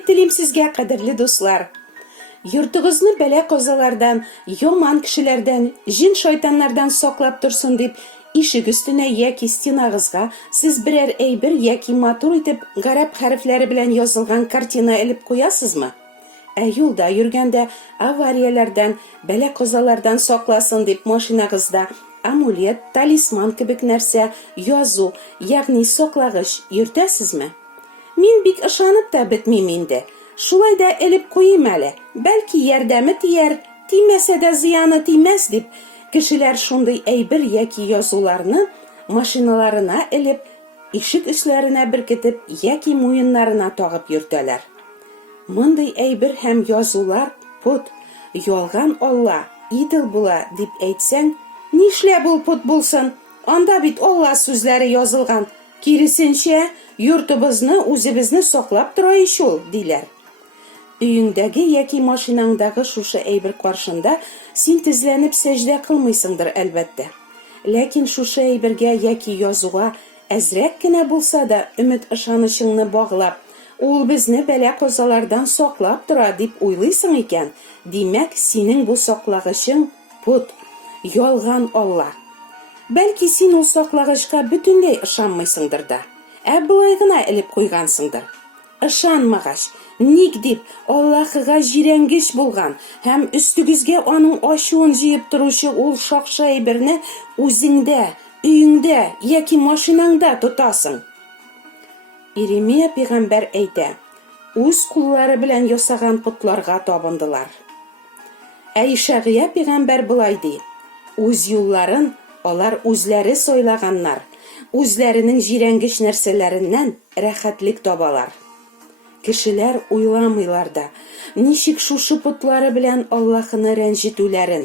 дип телим сезгә, кадерле дуслар. Йортыгызны бәла-казалардан, яман кешеләрдән, җин шайтаннардан саклап торсын дип, ишек өстенә яки стенагызга сез берәр әйбер яки матур итеп гарәп хәрефләре белән язылган картина элеп куясызмы? Юлда йөргәндә аварияләрдән, бәла-казалардан сакласын дип машинагызда амулет, талисман кебек нәрсә язу, ягъни саклагыч йөртәсезме? Мин бик ышанып та бетмим инде. Шулай да элеп куйым әле. Бәлки ярдәме тияр, тимәсә дә зыяны тимәс дип, кешеләр шундый әйбер яки язуларны машиналарына элеп, ишек өсләренә беркетеп яки муеннарына тагып йөртәләр. Мондый әйбер һәм язулар пут, ялган Алла, идел була дип әйтсәң, нишләп ул пут булсын? Анда бит Алла сүзләре язылган. Киресенчә, йортыбызны, үзебезне саклап тора ич ул, диләр. Өеңдәге яки машинаңдагы шушы әйбер каршында син тезләнеп сәҗдә кылмыйсыңдыр әлбәттә. Ләкин шушы әйбергә яки язуга әзрәк кенә булса да өмет ышанычыңны баглап, ул безне бәла-казалардан саклап тора дип уйлыйсың икән, димәк, синең бу саклагычың пут, ялган Алла. Бәлки син ул саклагычка бөтенләй ышанмыйсыңдыр да. Былай гына элеп куйгансыңдыр. Ышанмагач, ник дип Аллаһыга җирәнгеч булган һәм өстегезгә аның ачуын җыеп торучы ул шакшы әйберне үзеңдә, өеңдә яки машинаңда тотасың. Иремия пәйгамбәр әйтә, үз куллары белән ясаган путларга табындылар. Ишәгыя пәйгамбәр булай ди, үз юлларын алар үзләре сайлаганнар, үзләренең җирәнгеч нәрсәләреннән рәхәтлек табалар. Кешеләр уйламыйлар да, ничек шушы путлары белән Аллаһыны рәнҗетүләрен,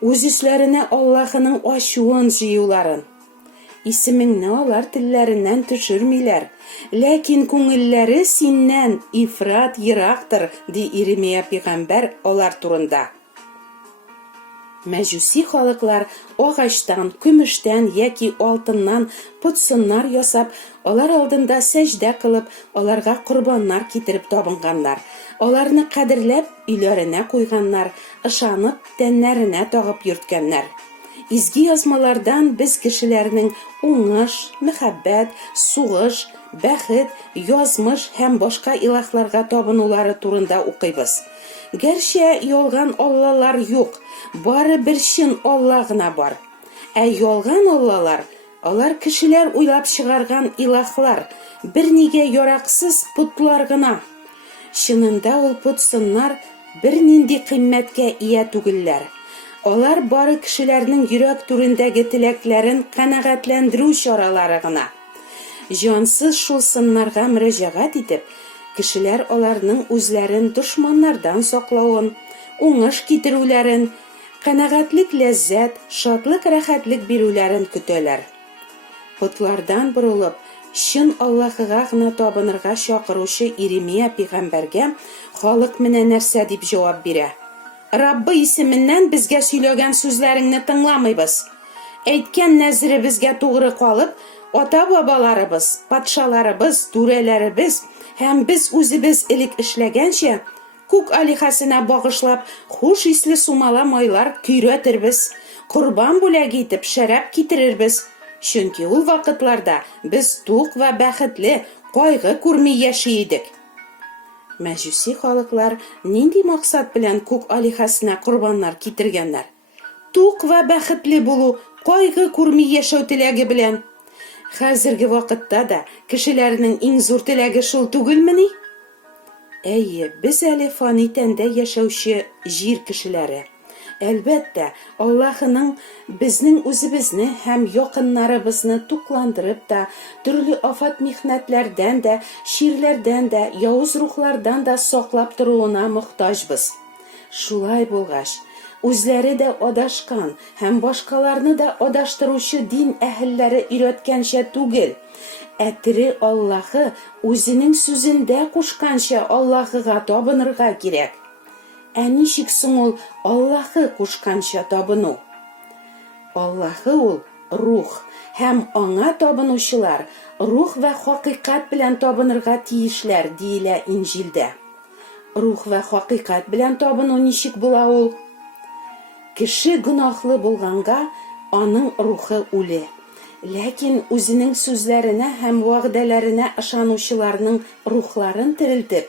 үз өсләренә Аллаһының ачуын җыюларын. Исемеңне алар телләреннән төшермиләр, ләкин күңелләре синнән ифрат ерактыр, ди Иремия пәйгамбәр алар турында. Мәҗүси халыклар агачтан, көмештән яки алтыннан путсыннар ясап, алар алдында сәҗдә кылып, аларга корбаннар китереп табынганнар. Аларны кадерләп, өйләренә куйганнар, ышанып, тәннәренә тагып йөрткәннәр. Изге язмалардан без кешеләрнең уңыш, мәхәббәт, сугыш, бәхет, язмыш һәм башка илаһларга табынулары турында укыйбыз. Гәрчә ялган Аллалар юк, бары бер чын Алла гына бар. Ялган Аллалар, алар кешеләр уйлап чыгарган илаһлар, бернигә яраксыз путлар гына. Чынында ул путсыннар бернинди кыйммәткә ия түгелләр. Алар бары кешеләрнең йөрәк түрендәге теләкләрен канәгатьләндерү чаралары гына. Җансыз шул сыннарга мөрәҗәгать итеп, кешеләр аларның үзләрен дошманнардан саклавын, уңыш китерүләрен, канәгатьлек ләззәт, шатлык рәхәтлек бирүләрен көтәләр. Путлардан борылып, чын Аллаһыга гына табынырга чакыручы Иремия пәйгамбәргә халык менә нәрсә дип җавап бирә. Раббы исеменнән безгә сөйләгән сүзләреңне тыңламыйбыз. Әйткән нәзребезгә тугры калып, ата-бабаларыбыз, патшаларыбыз, түрәләребез һәм без үзебез элек эшләгәнчә, күк алихасына багышлап, хуш исле сумала майлар көйрәтербез, корбан бүләге итеп шәраб китерербез. Чөнки ул вакытларда без тук ва бәхетле, кайгы күрми яши идек. Мәҗүси халыклар нинди максат белән күк алихасына корбаннар китергәннәр? Тук ва бәхетле булу, кайгы күрми яшәү теләге белән. Хәзерге вакытта да кешеләрнең иң зур теләге шул түгелмени? Без әле фани тәндә яшәүче җир кешеләре. Әлбәттә, Аллаһының безнең үзебезне һәм якыннарыбызны тукландырып та, төрле афат михнәтләрдән дә, ширләрдән дә, явыз рухлардан да саклап торуына мохтаҗбыз. Шулай булгач, үзләре дә адашкан һәм башкаларны да адаштыручы дин әһелләре өйрәткәнчә түгел, тере Аллаһы үзенең сүзендә кушканча Аллаһыга табынырга кирәк. Ничек соң ул Аллаһы кушканча табыну? Аллаһы ул рух һәм аңа табынучылар рух ва хакыйкать белән табынырга тиешләр, диелә Инҗилдә. рух вә хакыйкать белән табыну ничек була ул? Кеше гөнаһлы булганга, аның рухы үле. Ләкин үзенең сүзләренә һәм вәгъдәләренә ышанучыларның рухларын терелтеп,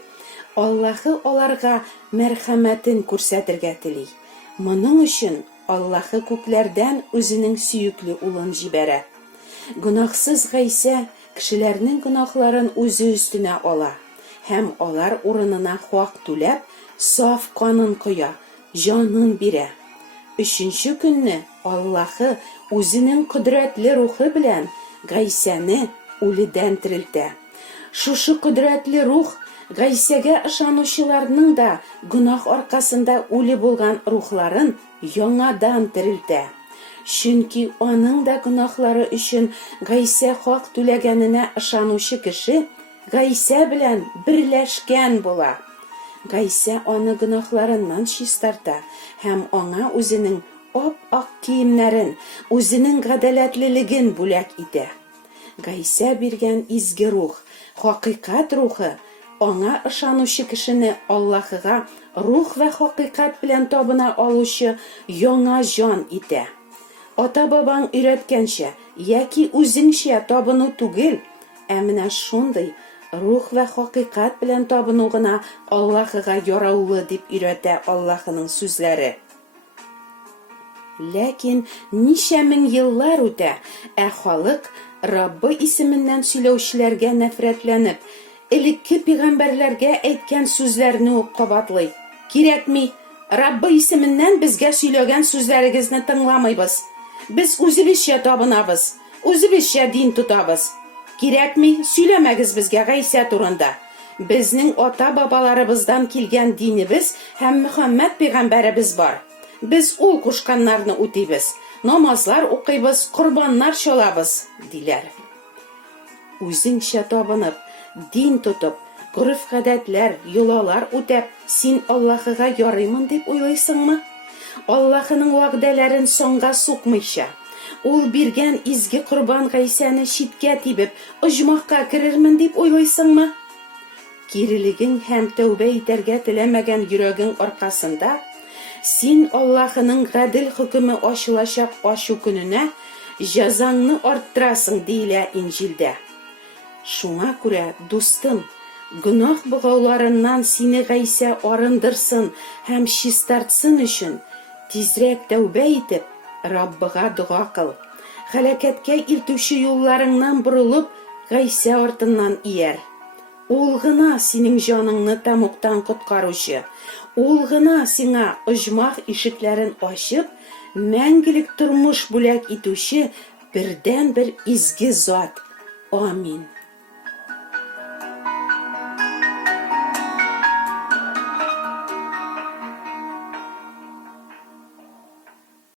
Аллаһы аларга мәрхәмәтен күрсәтергә тели. Моның өчен Аллаһы күкләрдән үзенең сөекле улын җибәрә. Гөнаһсыз Гайса кешеләрнең гөнаһларын үзе өстенә ала һәм алар урынына хак түләп, саф канын коя, җанын бирә. Өченче көнне Аллаһы үзенең кодрәтле рухы белән Гайсәне үледән терелтә. Шушы кодрәтле рух Гайсәгә ышанучыларның да гөнаһ аркасында үле булган рухларын яңадан терелтә. Чөнки аның да гөнаһлары өчен Гайсә хак түләгәненә ышанучы кеше Гайсә белән берләшкән була. Гайсә аны гөнаһларыннан чистарта һәм аңа үзенең ап-ак киемнәрен, үзенең гадаләтлелеген бүләк итә. Гайсә биргән изге рух, хакыйкать рухы, аңа ышанучы кешене Аллаһыга рух вә хакыйкать белән табына алучы яңа җан итә. Ата-бабаң өйрәткәнчә, яки үзеңчә табыну түгел, ә менә шундый рух вә хакыйкать белән табыну гына Аллаһыга яраулы дип өйрәтә Аллаһының сүзләре. Ләкин ничә мең еллар үтә, ә халык Раббы исеменнән сөйләүчеләргә нәфрәтләнеп, элекке пигамбәрләргә әйткән сүзләрне үк кабатлый. Кирәкми, Раббы исеменнән безгә сөйләгән сүзләрегезне тыңламыйбыз. Без үзебезчә табынабыз, үзебезчә дин тотабыз. Кирәкми, сөйләмәгез безгә Гайсә турында. Безнең ата-бабаларыбыздан килгән динебез һәм Мөхәммәд пигамбәребез бар. Без ул кушканнарны үтибез, намазлар укыйбыз, корбаннар чалабыз, диләр. Үзеңчә табынып, дин тотып, гореф-гадәтләр, йолалар үтәп, син Аллаһыга ярыймын дип уйлыйсыңмы? Аллаһының вәгъдәләрен соңга сукмыйча, ул биргән изге корбан Гайсәне читкә тибеп, оҗмахка керермен дип уйлыйсыңмы? Кирелегең һәм тәүбә итәргә теләмәгән йөрәгең аркасында син Аллаһының гадел хөкеме ачылачак ачу көненә җәзаңны арттырасың диелә Инҗилдә. Шуңа күрә, дустым, гөнаһ богауларыннан сине Гайсә арындырсын һәм чистартсын өчен тизрәк тәүбә итеп, Раббыга дуга кыл. Һәлакәткә илтүче юлларыңнан борылып, Гайсә артыннан ияр. Ул гына синең җаныңны тамуктан коткаручы. Ул гына сиңа оҗмах ишекләрен ачып, мәңгелек тормыш бүләк итүче бердән-бер изге зат. Амин.